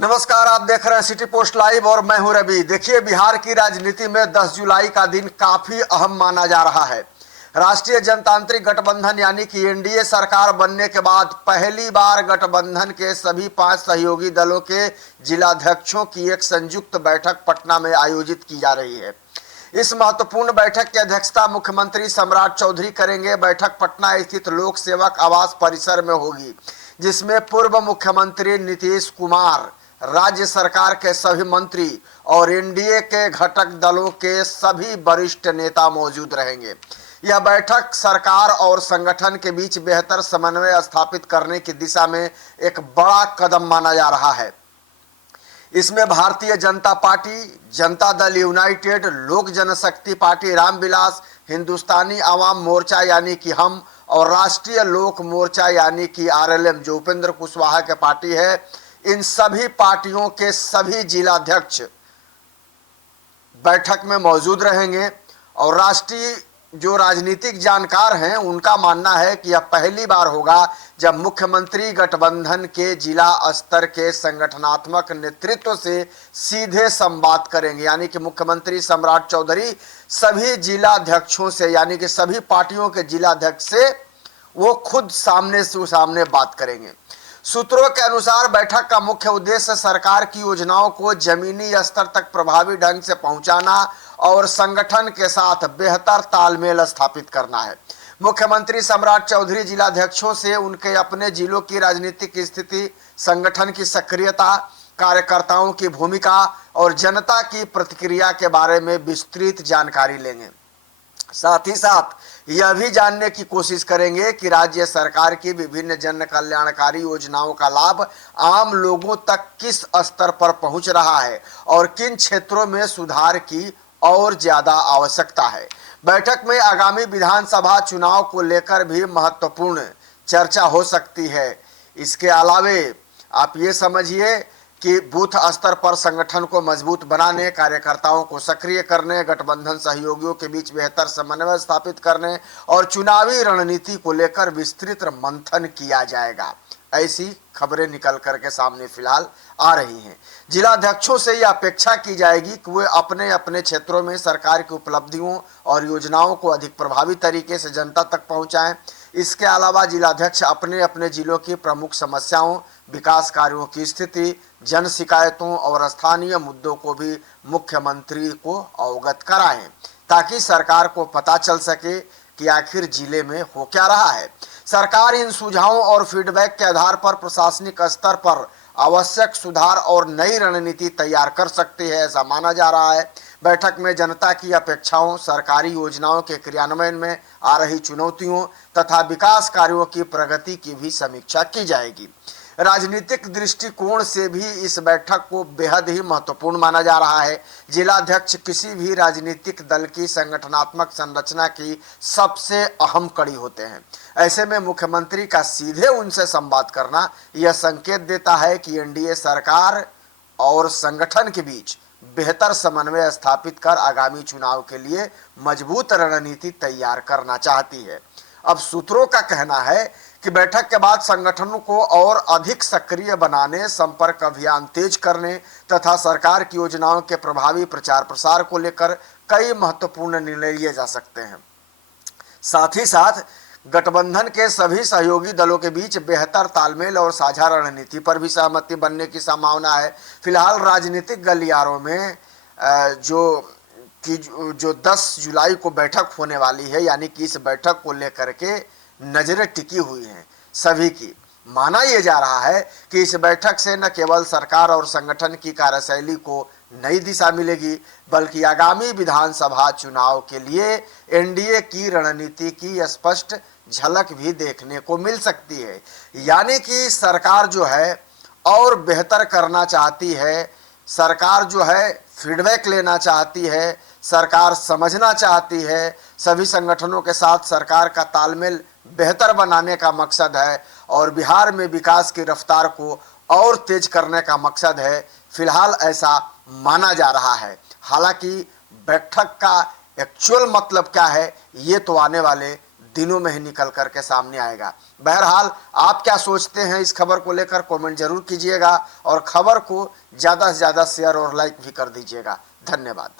नमस्कार, आप देख रहे हैं सिटी पोस्ट लाइव और मैं हूं रवि। देखिए, बिहार की राजनीति में 10 जुलाई का दिन काफी अहम माना जा रहा है। राष्ट्रीय जनतांत्रिक गठबंधन यानी कि एनडीए सरकार बनने के बाद पहली बार गठबंधन के सभी 5 सहयोगी दलों के जिलाध्यक्षों की एक संयुक्त बैठक पटना में आयोजित की जा रही है। इस महत्वपूर्ण बैठक की अध्यक्षता मुख्यमंत्री सम्राट चौधरी करेंगे। बैठक पटना स्थित लोक सेवक आवास परिसर में होगी, जिसमें पूर्व मुख्यमंत्री नीतीश कुमार, राज्य सरकार के सभी मंत्री और एनडीए के घटक दलों के सभी वरिष्ठ नेता मौजूद रहेंगे। यह बैठक सरकार और संगठन के बीच बेहतर समन्वय स्थापित करने की दिशा में एक बड़ा कदम माना जा रहा है। इसमें भारतीय जनता पार्टी, जनता दल यूनाइटेड, लोक जनशक्ति पार्टी रामविलास, हिंदुस्तानी आवाम मोर्चा यानी कि हम और राष्ट्रीय लोक मोर्चा यानी कि आरएलएम जो उपेंद्र कुशवाहा के पार्टी है, इन सभी पार्टियों के सभी जिलाध्यक्ष बैठक में मौजूद रहेंगे। और राष्ट्रीय जो राजनीतिक जानकार हैं उनका मानना है कि यह पहली बार होगा जब मुख्यमंत्री गठबंधन के जिला स्तर के संगठनात्मक नेतृत्व से सीधे संवाद करेंगे। यानी कि मुख्यमंत्री सम्राट चौधरी सभी जिलाध्यक्षों से यानी कि सभी पार्टियों के जिलाध्यक्ष से वो खुद सामने से सामने बात करेंगे। सूत्रों के अनुसार बैठक का मुख्य उद्देश्य सरकार की योजनाओं को जमीनी स्तर तक प्रभावी ढंग से पहुंचाना और संगठन के साथ बेहतर तालमेल स्थापित करना है। मुख्यमंत्री सम्राट चौधरी जिलाध्यक्षों से उनके अपने जिलों की राजनीतिक स्थिति, संगठन की सक्रियता, कार्यकर्ताओं की भूमिका और जनता की प्रतिक्रिया के बारे में विस्तृत जानकारी लेंगे। साथ ही साथ यह भी जानने की कोशिश करेंगे कि राज्य सरकार की विभिन्न जन कल्याणकारी योजनाओं का लाभ आम लोगों तक किस स्तर पर पहुंच रहा है और किन क्षेत्रों में सुधार की और ज्यादा आवश्यकता है। बैठक में आगामी विधानसभा चुनाव को लेकर भी महत्वपूर्ण चर्चा हो सकती है। इसके अलावे आप ये समझिए कि बूथ स्तर पर संगठन को मजबूत बनाने, कार्यकर्ताओं को सक्रिय करने, गठबंधन सहयोगियों के बीच बेहतर समन्वय स्थापित करने और चुनावी रणनीति को लेकर विस्तृत मंथन किया जाएगा। ऐसी खबरें निकल करके सामने फिलहाल आ रही हैं। जिलाध्यक्षों से यह अपेक्षा की जाएगी कि वे अपने अपने क्षेत्रों में सरकार की उपलब्धियों और योजनाओं को अधिक प्रभावी तरीके से जनता तक पहुंचाएं। इसके अलावा जिलाध्यक्ष अपने अपने जिलों की प्रमुख समस्याओं, विकास कार्यों की स्थिति, जन शिकायतों और स्थानीय मुद्दों को भी मुख्यमंत्री को अवगत कराएं, ताकि सरकार को पता चल सके कि आखिर जिले में हो क्या रहा है। सरकार इन सुझावों और फीडबैक के आधार पर प्रशासनिक स्तर पर आवश्यक सुधार और नई रणनीति तैयार कर सकती है, ऐसा माना जा रहा है। बैठक में जनता की अपेक्षाओं, सरकारी योजनाओं के क्रियान्वयन में आ रही चुनौतियों तथा विकास कार्यों की प्रगति की भी समीक्षा की जाएगी। राजनीतिक दृष्टिकोण से भी इस बैठक को बेहद ही महत्वपूर्ण माना जा रहा है। जिलाध्यक्ष किसी भी राजनीतिक दल की संगठनात्मक संरचना की सबसे अहम कड़ी होते हैं। ऐसे में मुख्यमंत्री का सीधे उनसे संवाद करना यह संकेत देता है कि एनडीए सरकार और संगठन के बीच बेहतर समन्वय स्थापित कर आगामी चुनाव के लिए मजबूत रणनीति तैयार करना चाहती है। अब सूत्रों का कहना है कि बैठक के बाद संगठनों को और अधिक सक्रिय बनाने, संपर्क अभियान तेज करने तथा सरकार की योजनाओं के प्रभावी प्रचार प्रसार को लेकर कई महत्वपूर्ण निर्णय लिए जा सकते हैं। साथ ही साथ गठबंधन के सभी सहयोगी दलों के बीच बेहतर तालमेल और साझा रणनीति पर भी सहमति बनने की संभावना है। फिलहाल राजनीतिक गलियारों में जो 10 जुलाई को बैठक होने वाली है, यानी कि इस बैठक को लेकर के नजरें टिकी हुई हैं सभी की। माना यह जा रहा है कि इस बैठक से न केवल सरकार और संगठन की कार्यशैली को नई दिशा मिलेगी, बल्कि आगामी विधानसभा चुनाव के लिए एनडीए की रणनीति की स्पष्ट झलक भी देखने को मिल सकती है। यानी कि सरकार जो है और बेहतर करना चाहती है, सरकार जो है फीडबैक लेना चाहती है, सरकार समझना चाहती है। सभी संगठनों के साथ सरकार का तालमेल बेहतर बनाने का मकसद है और बिहार में विकास की रफ्तार को और तेज करने का मकसद है। फिलहाल ऐसा माना जा रहा है। हालांकि बैठक का एक्चुअल मतलब क्या है, ये तो आने वाले दिनों में ही निकल करके सामने आएगा। बहरहाल आप क्या सोचते हैं इस खबर को लेकर कमेंट जरूर कीजिएगा और खबर को ज़्यादा से ज़्यादा शेयर और लाइक भी कर दीजिएगा। धन्यवाद।